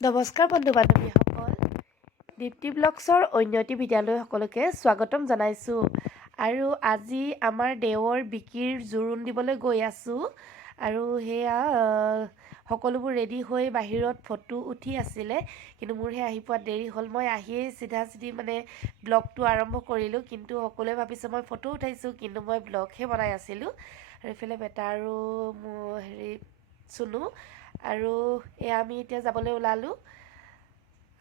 নমস্কাৰ বন্ধু বান্ধৱীসকল, দীপ্তি ব্লগছৰ অন্যটি বিদ্যালয় সকলোকে স্বাগতম জনাইছোঁ। আৰু আজি আমাৰ দেৱৰ বিকিৰ জোৰোণ দিবলৈ গৈ আছোঁ। আৰু সেয়া সকলোবোৰ ৰেডি হৈ বাহিৰত ফটো উঠি আছিলে, কিন্তু মোৰ আহি পোৱাত দেৰি হ'ল। মই আহিয়েই চিধা মানে ব্লগটো আৰম্ভ কৰিলোঁ, কিন্তু সকলোৱে ভাবিছে মই ফটো উঠাইছোঁ, কিন্তু মই ব্লগহে বনাই আছিলোঁ। আৰু এইফালে বেটা আৰু মোৰ চুনু আৰু এয়া আমি এতিয়া যাবলৈ ওলালোঁ।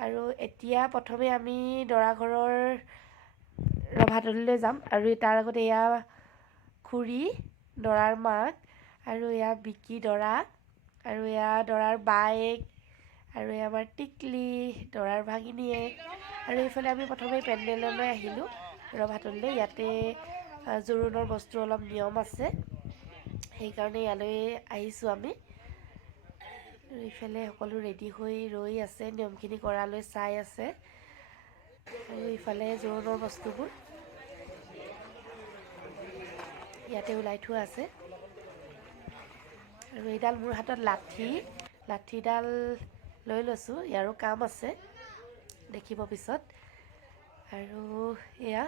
আৰু এতিয়া প্ৰথমে আমি দৰা ঘৰৰ ৰভাতলিলৈ যাম। আৰু তাৰ আগতে এয়া খুৰী, দৰাৰ মাক, আৰু এয়া বিকি দৰা, আৰু এয়া দৰাৰ বায়েক, আৰু এয়া আমাৰ টিকলি দৰাৰ ভাগিনীয়েক। আৰু এইফালে আমি প্ৰথমে পেণ্ডেললৈ আহিলোঁ, ৰভাতলিলৈ। ইয়াতে জোৰোণৰ বস্তু অলপ নিয়ম আছে, সেইকাৰণে ইয়ালৈ আহিছোঁ আমি। ইফালে সকলো ৰেডি হৈ ৰৈ আছে, নিয়মখিনি কৰালৈ চাই আছে। আৰু ইফালে জোৰোণৰ বস্তুবোৰ ইয়াতে ওলাই থোৱা আছে। আৰু এইডাল মোৰ হাতত লাঠিডাল লৈ লৈছোঁ, ইয়াৰো কাম আছে, দেখিব পিছত। আৰু এয়া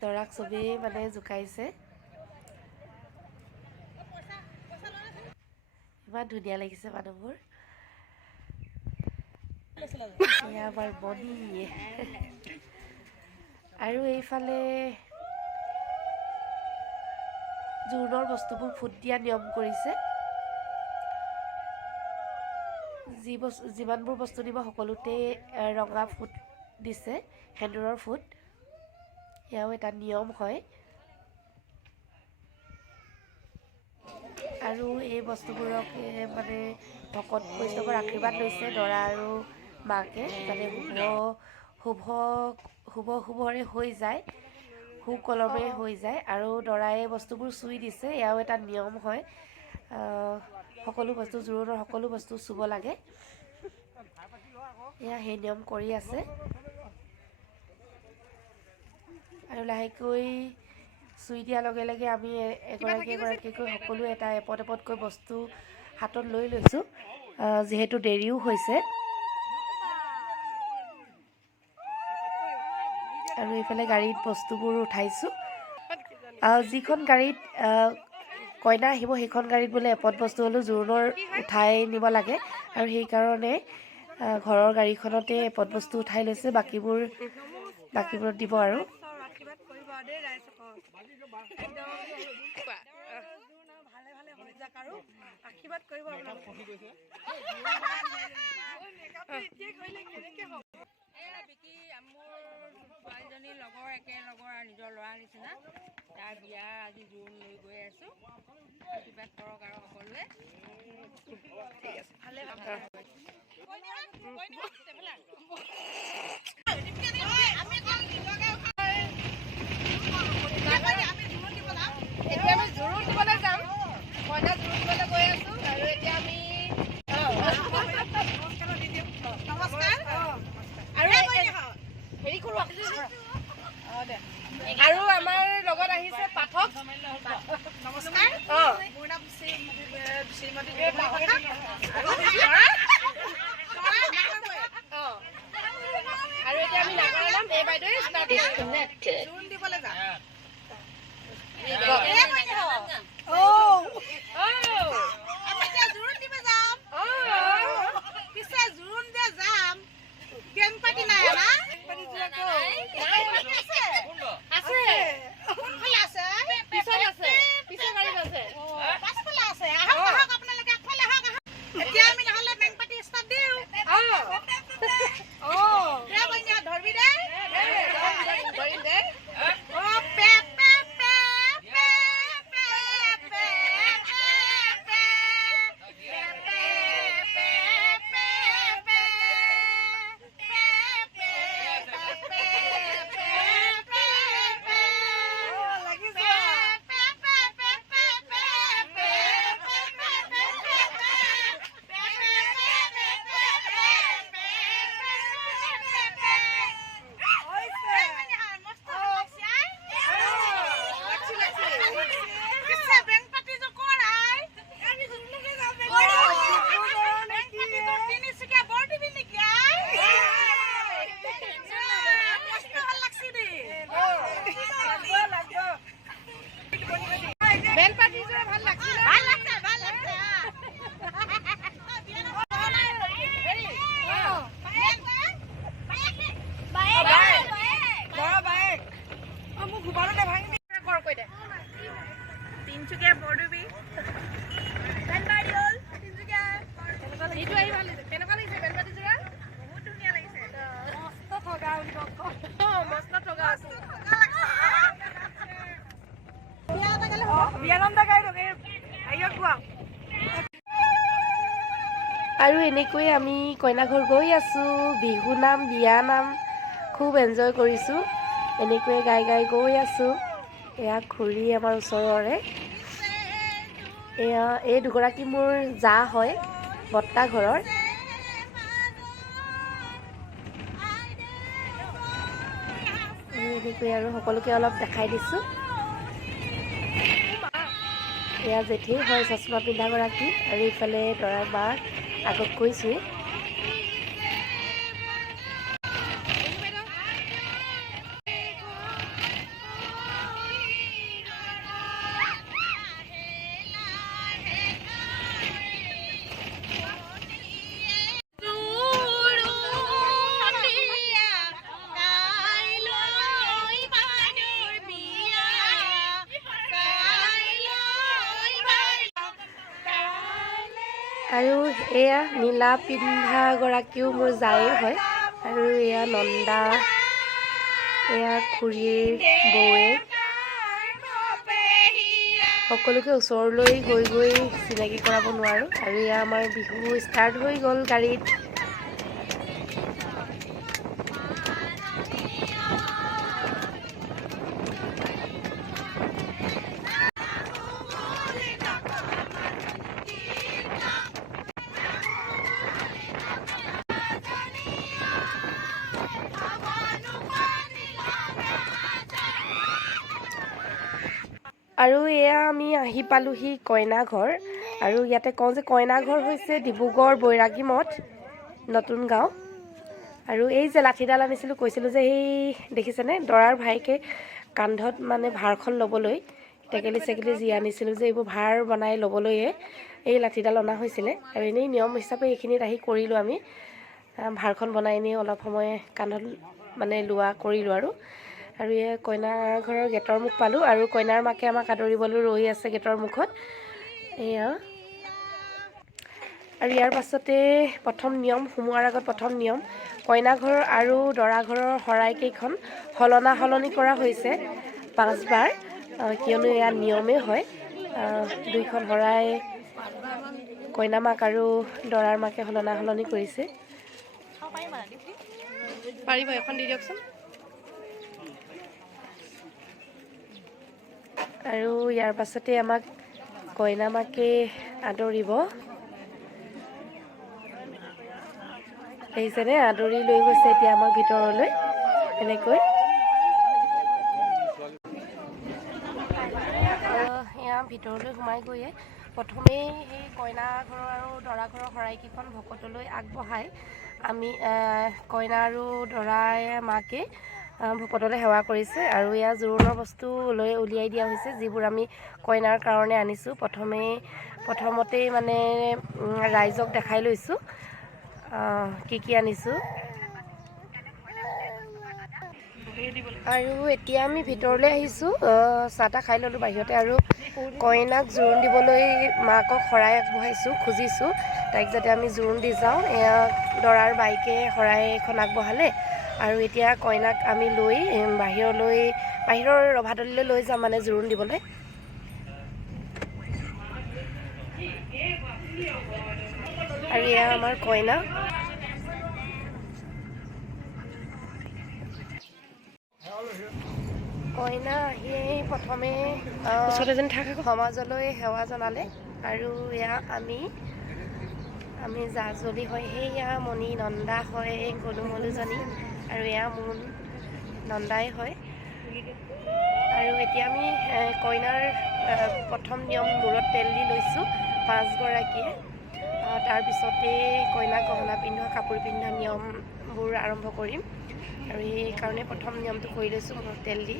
দৰাক চবেই মানে জোকাইছে, ইমান ধুনীয়া লাগিছে মানুহবোৰ। এয়া আমাৰ মণি। আৰু এইফালে জোৰোণৰ বস্তুবোৰ ফুট দিয়া নিয়ম কৰিছে। যিমানবোৰ বস্তু দিব সকলোতে ৰঙা ফুট দিছে, সেন্দুৰৰ ফুট। এয়াও এটা নিয়ম হয়। আৰু এই বস্তুবোৰক মানে ভকত বৈষ্ণৱৰ আশীৰ্বাদ লৈছে দৰা আৰু মাকে, যাতে শুভৰে হৈ যায়, সুকলমে হৈ যায়। আৰু দৰাই বস্তুবোৰ চুই দিছে, এয়াও এটা নিয়ম হয়। সকলো বস্তু, জোৰোণৰ সকলো বস্তু চুব লাগে, এয়া সেই নিয়ম কৰি আছে। আৰু লাহেকৈ চুই দিয়াৰ লগে লগে আমি এগৰাকীকৈ সকলোৱে এটা এপদকৈ বস্তু হাতত লৈ লৈছোঁ, যিহেতু দেৰিও হৈছে। আৰু এইফালে গাড়ীত বস্তুবোৰ উঠাইছোঁ। যিখন গাড়ীত কইনা আহিব, সেইখন গাড়ীত বোলে এপদ বস্তু হ'লেও জোৰোণৰ উঠাই নিব লাগে। আৰু সেইকাৰণে ঘৰৰ গাড়ীখনতে এপদ বস্তু উঠাই লৈছে, বাকীবোৰত দিব। আৰু আশীৰ্বাদ কৰিব বিকি মোৰ ছোৱালীজনীৰ লগৰ নিজৰ ল'ৰাৰ নিচিনা, তাৰ বিয়াৰ আজি জোৰোণ লৈ গৈ আছোঁ। আশীৰ্বাদ কৰক আৰু সকলোৱে। এতিয়া আমি জোৰোণ দিবলৈ যাম, কইনা জোৰোণ দিবলৈ গৈ আছোঁ। আৰু এতিয়া আমি আৰু আমাৰ লগত আহিছে পাঠক। নমস্কাৰ। মোৰ নাম শ্ৰীমতী। আৰু এতিয়া আমি নাগাৰ নাম এই বাইদেউ জোৰোণ দিবলৈ যাম। আৰু এনেকৈয়ে আমি কইনাঘৰ গৈ আছোঁ, বিহু নাম বিয়া নাম খুব এনজয় কৰিছোঁ। এনেকৈয়ে গাই গাই গৈ আছোঁ। এয়া খুৰী আমাৰ ওচৰৰে, এয়া এই দুগৰাকী মোৰ জা হয় বৰ্তা ঘৰৰ। এনেকৈ আৰু সকলোকে অলপ দেখাই দিছোঁ। এয়া জেঠেই হয় চশমা পিন্ধাগৰাকী, আৰু ইফালে দৰাৰ বা আগত কৈছোঁৱেই। আৰু এয়া নীলা পিন্ধাগৰাকীও মোৰ জায়েই হয়, আৰু এয়া নন্দা, এয়া খুৰীৰ বৌৱে। সকলোকে ওচৰলৈ গৈ গৈ চিনাকি কৰাব নোৱাৰোঁ। আৰু এয়া আমাৰ বিহু ষ্টাৰ্ট হৈ গ'ল গাড়ীত। আৰু এয়া আমি আহি পালোহি কইনা ঘৰ। আৰু ইয়াতে কওঁ যে কইনা ঘৰ হৈছে ডিব্ৰুগড় বৈৰাগী মঠ নতুন গাঁও। আৰু এই যে লাঠিডাল আনিছিলোঁ, কৈছিলোঁ যে এই দেখিছেনে দৰাৰ ভাইকে কান্ধত মানে ভাৰখন ল'বলৈ টেকেলি চেকেলি যি আনিছিলোঁ যে এইবোৰ ভাৰ বনাই ল'বলৈয়ে এই লাঠিডাল অনা হৈছিলে। আৰু এনেই নিয়ম হিচাপে এইখিনিত আহি কৰিলোঁ আমি, ভাৰখন বনাই এনেই অলপ সময় কান্ধত মানে লোৱা কৰিলোঁ। আৰু এই কইনা ঘৰৰ গেটৰ মুখ পালোঁ, আৰু কইনাৰ মাকে আমাক আদৰিবলৈ ৰৈ আছে গেটৰ মুখত। এয়া আৰু ইয়াৰ পাছতে প্ৰথম নিয়ম, সোমোৱাৰ আগত প্ৰথম নিয়ম, কইনা ঘৰ আৰু দৰা ঘৰৰ শৰাইকেইখন সলনা সলনি কৰা হৈছে 5 বাৰ, কিয়নো এয়া নিয়মেই হয়। 2খন শৰাই কইনা মাক আৰু দৰাৰ মাকে সলনা সলনি কৰিছে। পাৰিব এখন দি দিয়কচোন। আৰু ইয়াৰ পাছতে আমাক কইনা মাকে আদৰিব। দেখিছেনে আদৰি লৈ গৈছে এতিয়া আমাক ভিতৰলৈ এনেকৈ। এয়া ভিতৰলৈ সোমাই গৈয়ে প্ৰথমেই সেই কইনা ঘৰৰ আৰু দৰা ঘৰৰ শৰাইকেইখন ভকতলৈ আগবঢ়াই আমি কইনা আৰু দৰাই মাকে ভকতলৈ সেৱা কৰিছে। আৰু এয়া জোৰোণৰ বস্তু উলিয়াই দিয়া হৈছে, যিবোৰ আমি কইনাৰ কাৰণে আনিছোঁ। প্ৰথমতেই মানে ৰাইজক দেখাই লৈছোঁ কি কি আনিছোঁ। আৰু এতিয়া আমি ভিতৰলৈ আহিছোঁ, চাহ তাহ খাই ল'লোঁ বাহিৰতে। আৰু কইনাক জোৰোণ দিবলৈ মাকক শৰাই আগবঢ়াইছোঁ, খুজিছোঁ তাইক যাতে আমি জোৰোণ দি যাওঁ। এয়া দৰাৰ বাইকে শৰাই এখন আগবঢ়ালে। আৰু এতিয়া কইনাক আমি লৈ বাহিৰৰ ৰভাতলিলৈ লৈ যাম মানে জোৰোণ দিবলৈ। আৰু এয়া আমাৰ কইনা। কইনা আহি প্ৰথমে সমাজলৈ সেৱা জনালে। আৰু এয়া আমি জাজলি হয়, সেয়া মণি নন্দা হয় গলুমলুজনী, আৰু এয়া মোন নন্দাই হয়। আৰু এতিয়া আমি কইনাৰ প্ৰথম নিয়ম মূৰত তেল দি লৈছোঁ 5 গৰাকীয়ে। তাৰপিছতে কইনাক গহনা পিন্ধোৱা কাপোৰ পিন্ধা নিয়মবোৰ আৰম্ভ কৰিম। আৰু সেইকাৰণে প্ৰথম নিয়মটো কৰি লৈছোঁ মূৰত তেল দি।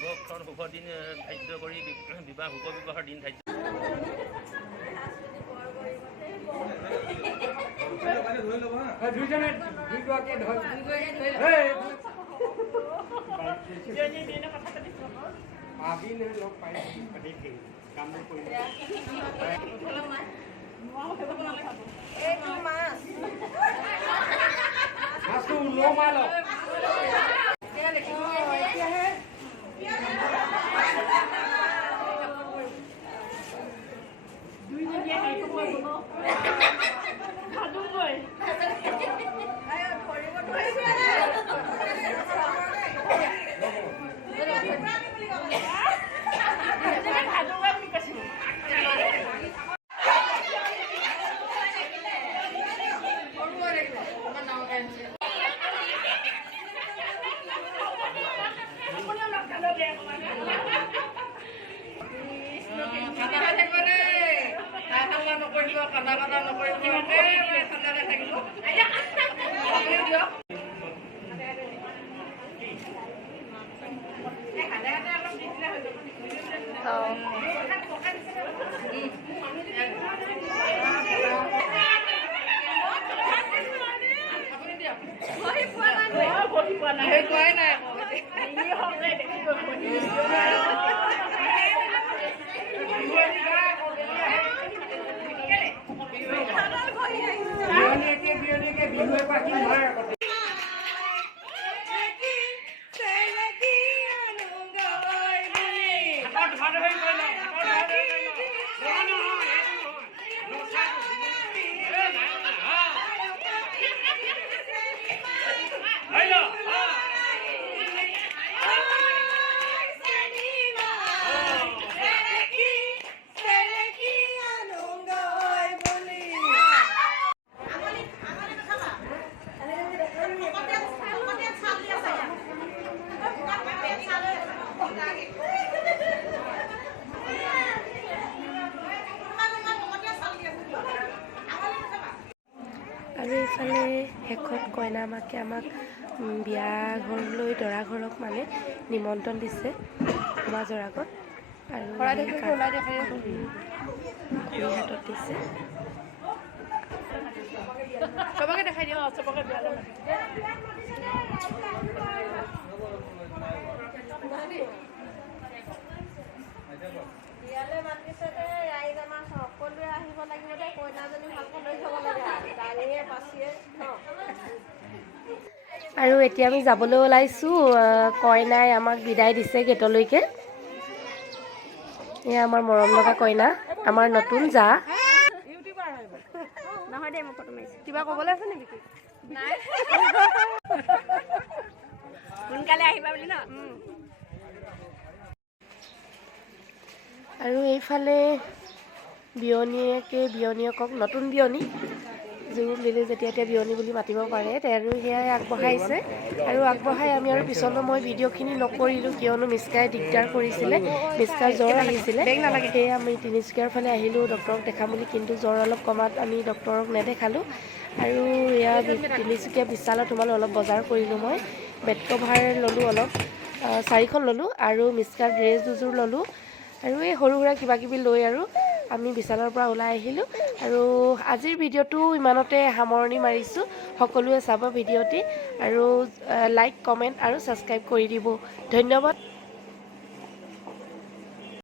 শুভ দিন ধাৰ্য কৰি বিবাহ শুভ বিবাহৰ দিন ধাৰ্য আৰু এইফালে শেষত কইনা মাকে আমাক বিয়া ঘৰলৈ দৰা ঘৰক মানে নিমন্ত্ৰণ দিছে সমাজৰ আগত আৰু খুৰী হাতত দিছে। চবকে দেখাই দিওঁ চবকে বিয়ালৈ মাতিছে যে ৰাইজ আমাৰ সকলোৱে আহিব লাগিব যে কইনাজনী ভালকৈ লৈ যাব লাগে দালিয়ে বাচিয়ে ন। আৰু এতিয়া আমি যাবলৈ ওলাইছোঁ। কইনাই আমাক বিদায় দিছে গেটলৈকে। এয়া আমাৰ মৰম লগা কইনা, আমাৰ নতুন জা। নহয় দেই মই ফটো মাৰিছোঁ। কিবা ক'বলৈ আছে নেকি? নাই সোনকালে আহিবা বুলি ন। আৰু এইফালে বিয়নীয়েকক নতুন বিয়নী জোৰোণ দিলে যেতিয়া বিয়নী বুলি মাতিব পাৰে আৰু সেয়াই আগবঢ়াইছে। আৰু আগবঢ়াই আমি আৰু পিছলৈ মই ভিডিঅ'খিনি নকৰিলোঁ কিয়নো মিস্কাই দিগদাৰ কৰিছিলে। মিস্কাৰ জ্বৰ আহিছিলে, সেয়ে আমি তিনিচুকীয়াৰ ফালে আহিলোঁ ডক্টৰক দেখাম বুলি, কিন্তু জ্বৰ অলপ কমাত আমি ডক্টৰক নেদেখালোঁ। আৰু এয়া তিনিচুকীয়া বিশালত সোমালোঁ, অলপ বজাৰ কৰিলোঁ। মই বেড কভাৰ ল'লোঁ, অলপ 4খন ল'লোঁ আৰু মিস্কাৰ ড্ৰেছ দুযোৰ ল'লোঁ আৰু এই সৰু সুৰা কিবাকিবি লৈ আৰু আমি বিশালৰ পৰা ওলাই আহিলোঁ। আৰু আজিৰ ভিডিঅ'টো ইমানতে সামৰণি মাৰিছোঁ। সকলোৱে চাব ভিডিঅ'টি আৰু লাইক, কমেণ্ট আৰু ছাবস্ক্ৰাইব কৰি দিব। ধন্যবাদ।